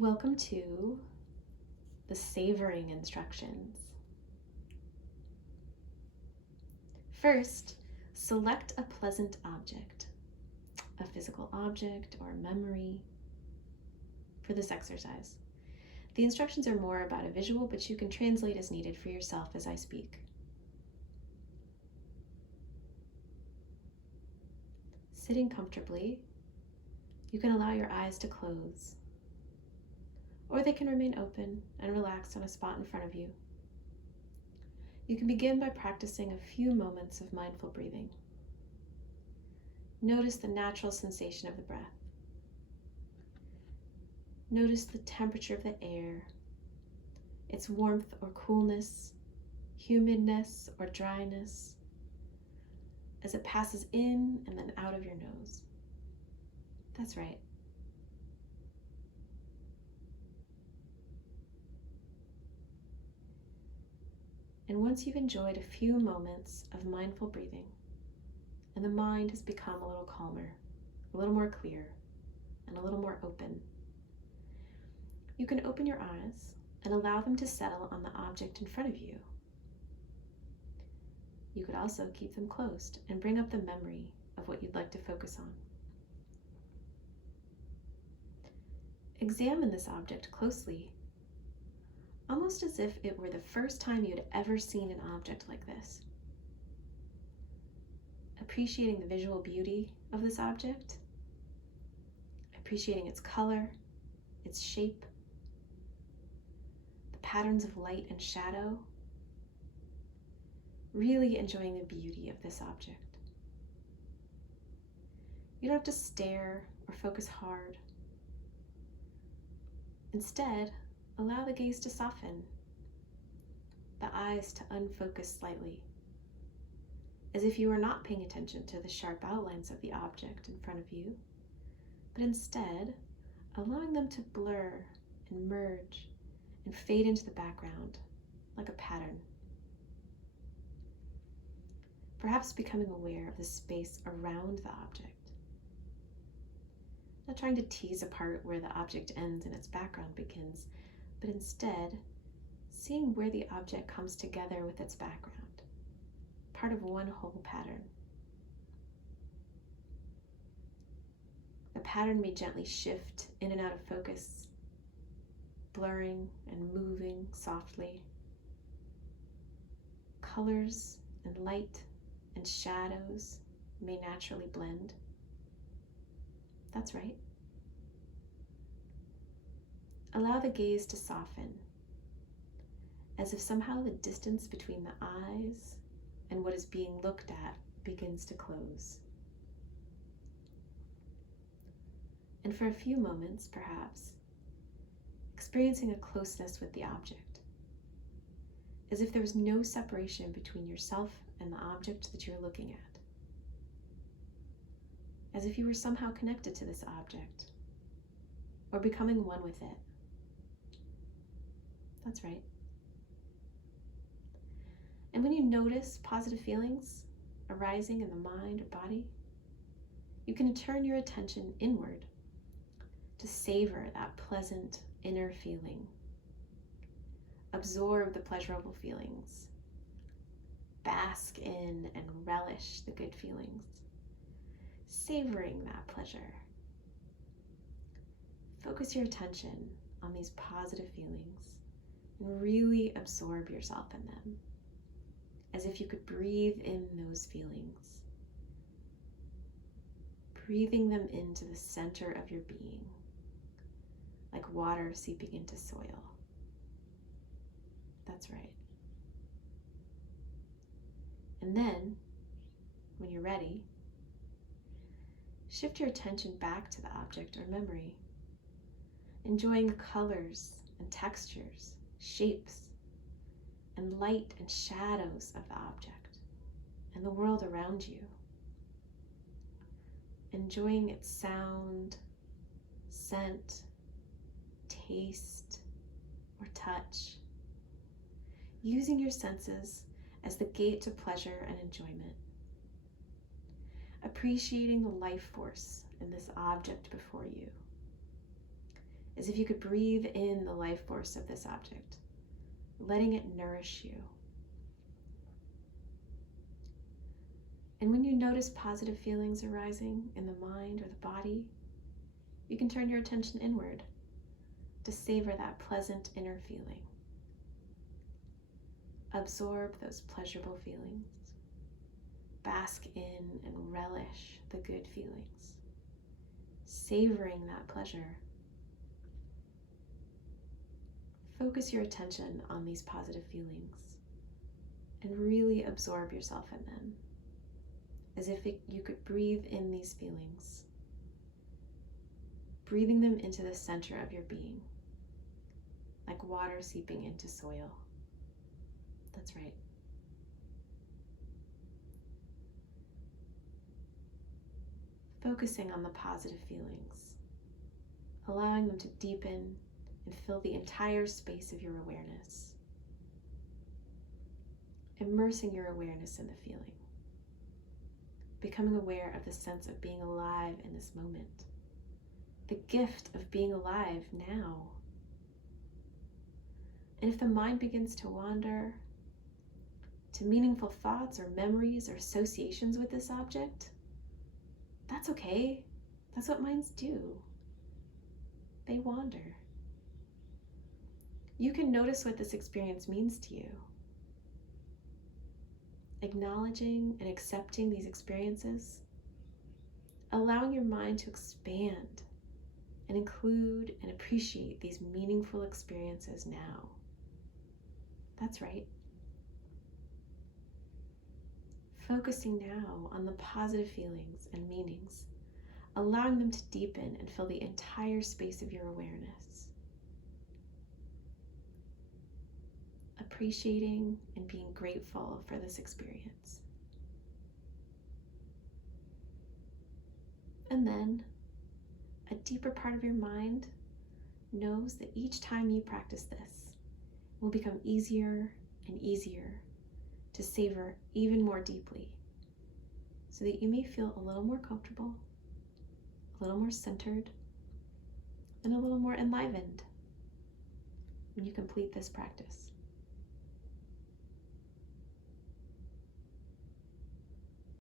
Welcome to the savoring instructions. First, select a pleasant object, a physical object or memory for this exercise. The instructions are more about a visual, but you can translate as needed for yourself as I speak. Sitting comfortably, you can allow your eyes to close, or they can remain open and relaxed on a spot in front of you. You can begin by practicing a few moments of mindful breathing. Notice the natural sensation of the breath. Notice the temperature of the air, its warmth or coolness, humidness or dryness, as it passes in and then out of your nose. That's right. And once you've enjoyed a few moments of mindful breathing, and the mind has become a little calmer, a little more clear, and a little more open, you can open your eyes and allow them to settle on the object in front of you. You could also keep them closed and bring up the memory of what you'd like to focus on. Examine this object closely, almost as if it were the first time you'd ever seen an object like this. Appreciating the visual beauty of this object, appreciating its color, its shape, the patterns of light and shadow, really enjoying the beauty of this object. You don't have to stare or focus hard. Instead, allow the gaze to soften, the eyes to unfocus slightly, as if you were not paying attention to the sharp outlines of the object in front of you, but instead allowing them to blur and merge and fade into the background like a pattern. Perhaps becoming aware of the space around the object, not trying to tease apart where the object ends and its background begins, but instead seeing where the object comes together with its background, part of one whole pattern. The pattern may gently shift in and out of focus, blurring and moving softly. Colors and light and shadows may naturally blend. That's right. Allow the gaze to soften, as if somehow the distance between the eyes and what is being looked at begins to close. And for a few moments, perhaps, experiencing a closeness with the object, as if there was no separation between yourself and the object that you're looking at, as if you were somehow connected to this object or becoming one with it. That's right. And when you notice positive feelings arising in the mind or body, you can turn your attention inward to savor that pleasant inner feeling. Absorb the pleasurable feelings. Bask in and relish the good feelings, savoring that pleasure. Focus your attention on these positive feelings and really absorb yourself in them, as if you could breathe in those feelings, breathing them into the center of your being, like water seeping into soil. That's right. And then, when you're ready, shift your attention back to the object or memory, enjoying the colors and textures, shapes, and light and shadows of the object and the world around you. Enjoying its sound, scent, taste, or touch. Using your senses as the gate to pleasure and enjoyment. Appreciating the life force in this object before you, as if you could breathe in the life force of this object, letting it nourish you. And when you notice positive feelings arising in the mind or the body, you can turn your attention inward to savor that pleasant inner feeling. Absorb those pleasurable feelings. Bask in and relish the good feelings, savoring that pleasure. Focus your attention on these positive feelings and really absorb yourself in them, as if you could breathe in these feelings, breathing them into the center of your being, like water seeping into soil. That's right. Focusing on the positive feelings, allowing them to deepen and fill the entire space of your awareness. Immersing your awareness in the feeling, becoming aware of the sense of being alive in this moment, the gift of being alive now. And if the mind begins to wander to meaningful thoughts or memories or associations with this object, that's okay. That's what minds do. They wander. You can notice what this experience means to you. Acknowledging and accepting these experiences, allowing your mind to expand and include and appreciate these meaningful experiences now. That's right. Focusing now on the positive feelings and meanings, allowing them to deepen and fill the entire space of your awareness. Appreciating and being grateful for this experience. And then, a deeper part of your mind knows that each time you practice this, it will become easier and easier to savor even more deeply, so that you may feel a little more comfortable, a little more centered, and a little more enlivened when you complete this practice.